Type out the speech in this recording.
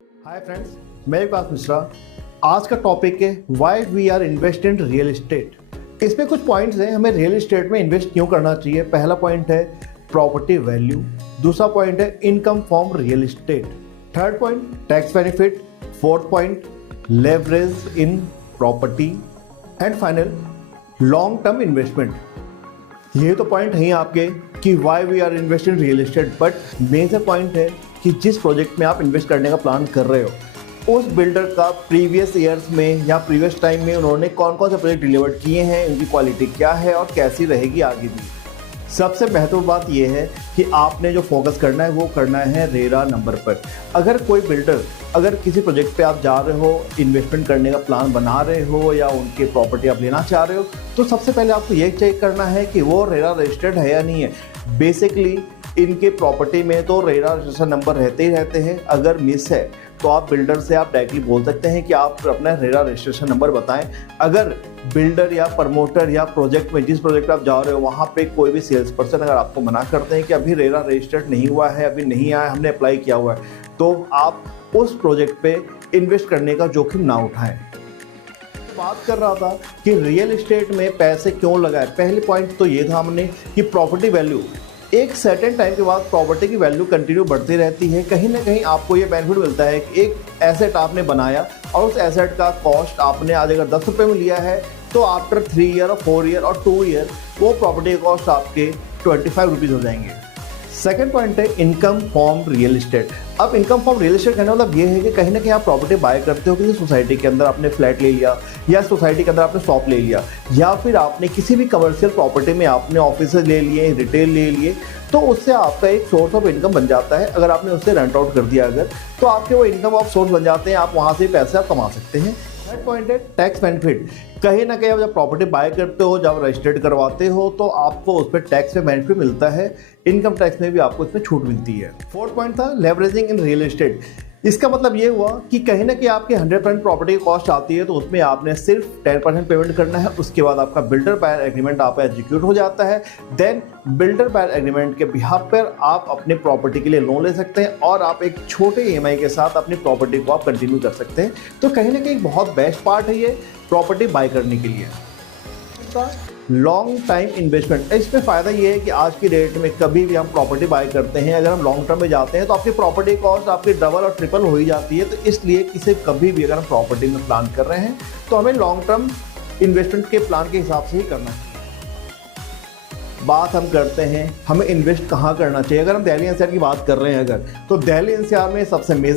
Hi friends, मैं विकास मिश्रा। आज का टॉपिक है why we are invest in real estate. इसमें कुछ पॉइंट्स हैं, हमें रियल एस्टेट में इन्वेस्ट क्यों करना चाहिए। पहला पॉइंट है प्रॉपर्टी वैल्यू, दूसरा पॉइंट है income from real estate, third point tax benefit, fourth point leverage in property and final long term investment. ये तो पॉइंट है आपके कि why we are invest in real estate, but major point है कि जिस प्रोजेक्ट में आप इन्वेस्ट करने का प्लान कर रहे हो उस बिल्डर का प्रीवियस ईयर्स में या प्रीवियस टाइम में उन्होंने कौन कौन से प्रोजेक्ट डिलीवर किए हैं, उनकी क्वालिटी क्या है और कैसी रहेगी आगे भी। सबसे महत्वपूर्ण बात यह है कि आपने जो फोकस करना है वो करना है रेरा नंबर पर। अगर कोई बिल्डर अगर किसी प्रोजेक्ट पे आप जा रहे हो, इन्वेस्टमेंट करने का प्लान बना रहे हो या उनके प्रॉपर्टी आप लेना चाह रहे हो, तो सबसे पहले आपको ये चेक करना है कि वो रेरा रजिस्टर्ड है या नहीं है। बेसिकली इनके प्रॉपर्टी में तो रेरा रजिस्ट्रेशन नंबर रहते ही रहते हैं। अगर मिस है तो आप बिल्डर से आप डायरेक्टली बोल सकते हैं कि आप अपना रेरा रजिस्ट्रेशन नंबर बताएं। अगर बिल्डर या प्रमोटर या प्रोजेक्ट में जिस प्रोजेक्ट आप जा रहे हो वहाँ पे कोई भी सेल्स पर्सन अगर आपको मना करते हैं कि अभी रेरा रजिस्टर्ड नहीं हुआ है, अभी नहीं आया, हमने अप्लाई किया हुआ है, तो आप उस प्रोजेक्ट पे इन्वेस्ट करने का जोखिम ना उठाएं। बात कर रहा था कि रियल एस्टेट में पैसे क्यों लगाए। पहले पॉइंट तो ये था हमने कि प्रॉपर्टी वैल्यू, एक सर्टेन टाइम के बाद प्रॉपर्टी की वैल्यू कंटिन्यू बढ़ती रहती है। कहीं ना कहीं आपको ये बेनिफिट मिलता है कि एक एसेट आपने बनाया और उस एसेट का कॉस्ट आपने आज अगर 10 रुपये में लिया है तो आफ्टर 3 ईयर और 4 ईयर और 2 ईयर वो प्रॉपर्टी कॉस्ट आपके 25 रुपीज़ हो जाएंगे। सेकेंड पॉइंट है इनकम फ्रॉम रियल एस्टेट। अब इनकम फ्रॉम रियल एस्टेट कहने मतलब ये है कि कहीं ना कहीं आप प्रॉपर्टी बाय करते हो, किसी सोसाइटी के अंदर आपने फ्लैट ले लिया या सोसाइटी के अंदर आपने शॉप ले लिया या फिर आपने किसी भी कमर्शियल प्रॉपर्टी में आपने ऑफिस ले लिए, रिटेल ले लिए, तो उससे आपका एक सोर्स ऑफ इनकम बन जाता है। अगर आपने उससे रेंट आउट कर दिया अगर, तो आपके वो इनकम ऑफ सोर्स बन जाते हैं, आप वहाँ से पैसे आप कमा सकते हैं। थर्ड पॉइंट है टैक्स बेनिफिट। कहीं ना कहीं जब प्रॉपर्टी बाय करते हो, जब रजिस्टर्ड करवाते हो, तो आपको उस पर टैक्स में बेनिफिट मिलता है, इनकम टैक्स में भी आपको इसमें छूट मिलती है। फोर्थ पॉइंट था लेवरेजिंग इन रियल एस्टेट। इसका मतलब ये हुआ कि कहीं ना कहीं आपकी 100% प्रॉपर्टी की कॉस्ट आती है तो उसमें आपने सिर्फ 10% पेमेंट करना है। उसके बाद आपका बिल्डर बायर एग्रीमेंट आप एग्जीक्यूट हो जाता है। देन बिल्डर बायर एग्रीमेंट के बिहाफ पर आप अपने प्रॉपर्टी के लिए लोन ले सकते हैं और आप एक छोटे ईएमआई के साथ अपनी प्रॉपर्टी को आप कंटिन्यू कर सकते हैं। तो कहीं ना कहीं बहुत बेस्ट पार्ट है ये प्रॉपर्टी बाय करने के लिए। लॉन्ग टाइम इन्वेस्टमेंट, इसमें फ़ायदा ये है कि आज की डेट में कभी भी हम प्रॉपर्टी बाय करते हैं, अगर हम लॉन्ग टर्म में जाते हैं तो आपकी प्रॉपर्टी कॉस्ट आपकी डबल और ट्रिपल हो ही जाती है। तो इसलिए किसी कभी भी अगर हम प्रॉपर्टी में प्लान कर रहे हैं तो हमें लॉन्ग टर्म इन्वेस्टमेंट के प्लान के हिसाब से ही करना चाहिए। बात हम करते हैं हमें इन्वेस्ट कहाँ करना चाहिए। अगर हम दिल्ली एनसीआर की बात कर रहे हैं अगर, तो दिल्ली एनसीआर में सबसे